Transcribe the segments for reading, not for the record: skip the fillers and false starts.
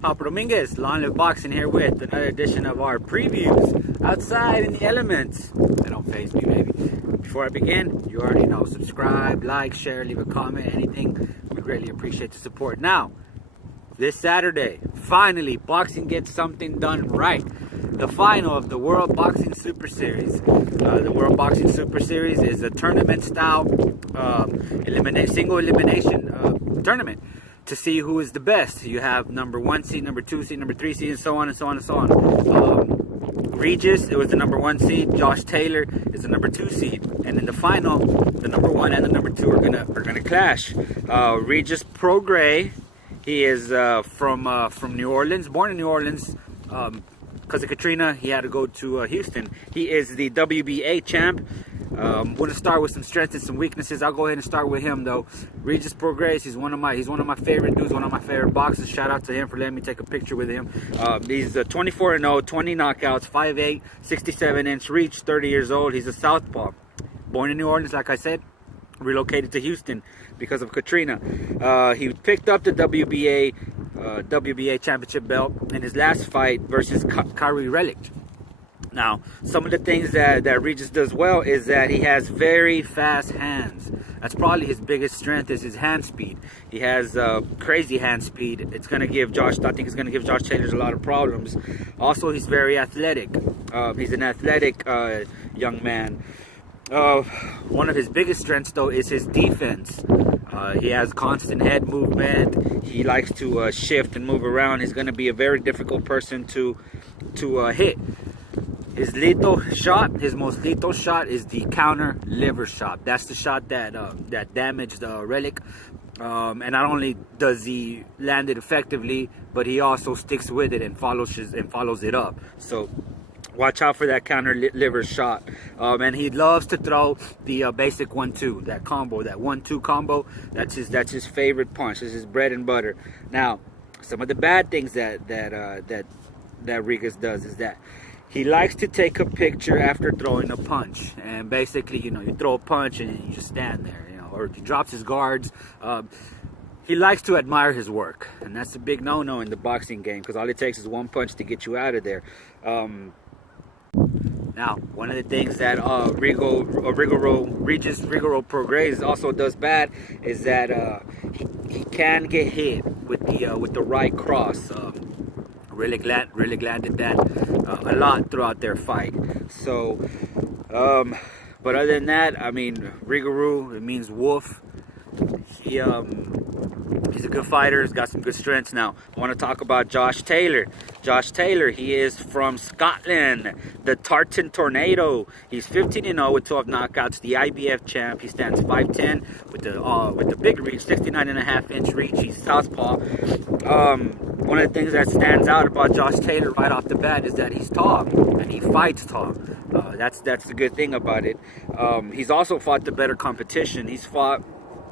Papa Dominguez, Long Live Boxing here with another edition of our previews outside in the elements. They don't faze me, baby. Before I begin, you already know, subscribe, like, share, leave a comment, anything. We greatly appreciate the support. Now, this Saturday, finally, boxing gets something done right. The final of the World Boxing Super Series. The World Boxing Super Series is a tournament-style single elimination tournament to see who is the best. You have number 1 seed, number 2 seed, number 3 seed, and so on and so on and so on. Regis, it was the number 1 seed. Josh Taylor is the number 2 seed, and in the final, the number 1 and the number 2 are gonna clash. Regis Prograis, he is from New Orleans, born in New Orleans. Because of Katrina, he had to go to Houston. He is the WBA champ. I'm going to start with some strengths and some weaknesses. I'll go ahead and start with him though. Regis Prograis, he's one of my favorite dudes, one of my favorite boxers. Shout out to him for letting me take a picture with him. He's 24-0, 20 knockouts, 5'8", 67-inch reach, 30 years old. He's a southpaw. Born in New Orleans, like I said, relocated to Houston because of Katrina. He picked up the WBA championship belt in his last fight versus Kari Relic. Now, some of the things that Regis does well is that he has very fast hands. That's probably his biggest strength, is his hand speed. He has crazy hand speed. It's going to give Josh Taylor a lot of problems. Also, he's very athletic. He's an athletic young man. One of his biggest strengths, though, is his defense. He has constant head movement. He likes to shift and move around. He's going to be a very difficult person to hit. His most lethal shot is the counter liver shot. That's the shot that damaged Relic. And not only does he land it effectively, but he also sticks with it and follows it up. So watch out for that counter liver shot. And he loves to throw the basic 1-2, that combo, that 1-2 combo. That's his favorite punch. This is his bread and butter. Now, some of the bad things that Regis does is that he likes to take a picture after throwing a punch. And basically, you throw a punch and you just stand there, or he drops his guards. He likes to admire his work, and that's a big no-no in the boxing game, because all it takes is one punch to get you out of there. Now, one of the things that Regis Prograis also does bad is that he can get hit with the right cross. Really landed that a lot throughout their fight. So, but other than that, I mean, Riguru, it means wolf. He's a good fighter. He's got some good strengths. Now, I want to talk about Josh Taylor. Josh Taylor, he is from Scotland, the Tartan Tornado. He's 15-0 with 12 knockouts, the IBF champ. He stands 5'10" with the big reach, 69.5-inch reach. He's southpaw. One of the things that stands out about Josh Taylor right off the bat is that he's tall and he fights tall. That's the good thing about it. He's also fought the better competition. He's fought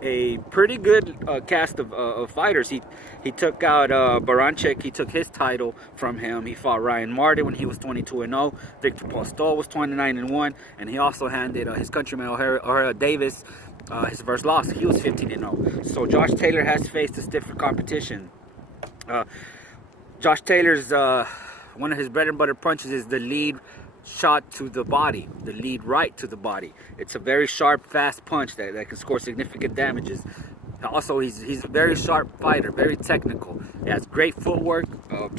a pretty good cast of fighters. He took out Baranchik. He took his title from him. He fought Ryan Martin when he was 22-0. Victor Postol was 29-1, and he also handed his countryman O'Hara Davis his first loss. He was 15-0. So Josh Taylor has faced a stiffer competition. Josh Taylor's one of his bread and butter punches is the lead shot to the body, the lead right to the body. It's a very sharp, fast punch that can score significant damages. Also, he's a very sharp fighter, very technical. He has great footwork,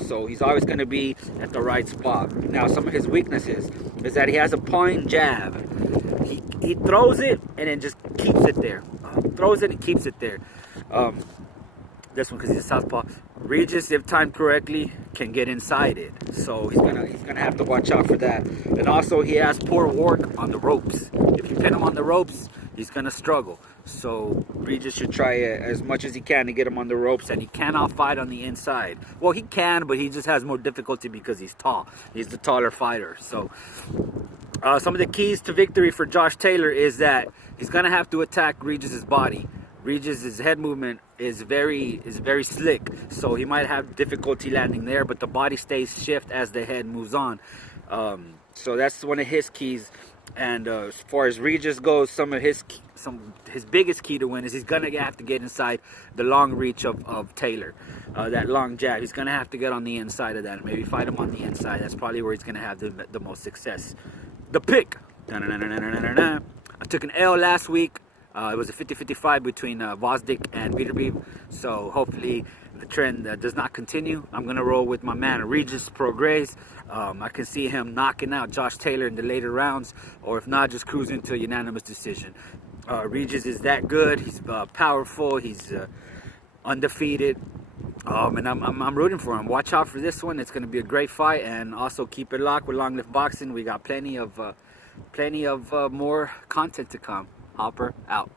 so he's always going to be at the right spot. Now, some of his weaknesses is that he has a pawing jab. He throws it and then just keeps it there. Throws it and keeps it there. This one, because he's a southpaw. Regis, if timed correctly, can get inside it. So he's gonna have to watch out for that. And also, he has poor work on the ropes. If you pin him on the ropes, he's gonna struggle. So Regis should try as much as he can to get him on the ropes, and he cannot fight on the inside. Well, he can, but he just has more difficulty because he's tall. He's the taller fighter. So some of the keys to victory for Josh Taylor is that he's gonna have to attack Regis's body. Regis's head movement is very slick, so he might have difficulty landing there, but the body stays shift as the head moves on. So that's one of his keys. And as far as Regis goes, his biggest key to win is he's gonna have to get inside the long reach of Taylor, that long jab. He's gonna have to get on the inside of that, and maybe fight him on the inside. That's probably where he's gonna have the most success. The pick. I took an L last week. It was a 50-55 between Vosdick and Beterbiev. So hopefully the trend does not continue. I'm going to roll with my man Regis Prograis. I can see him knocking out Josh Taylor in the later rounds, or if not, just cruising to a unanimous decision. Regis is that good. He's powerful. He's undefeated. And I'm rooting for him. Watch out for this one. It's going to be a great fight. And also keep it locked with Long Lift Boxing. We got plenty of more content to come. Hopper out.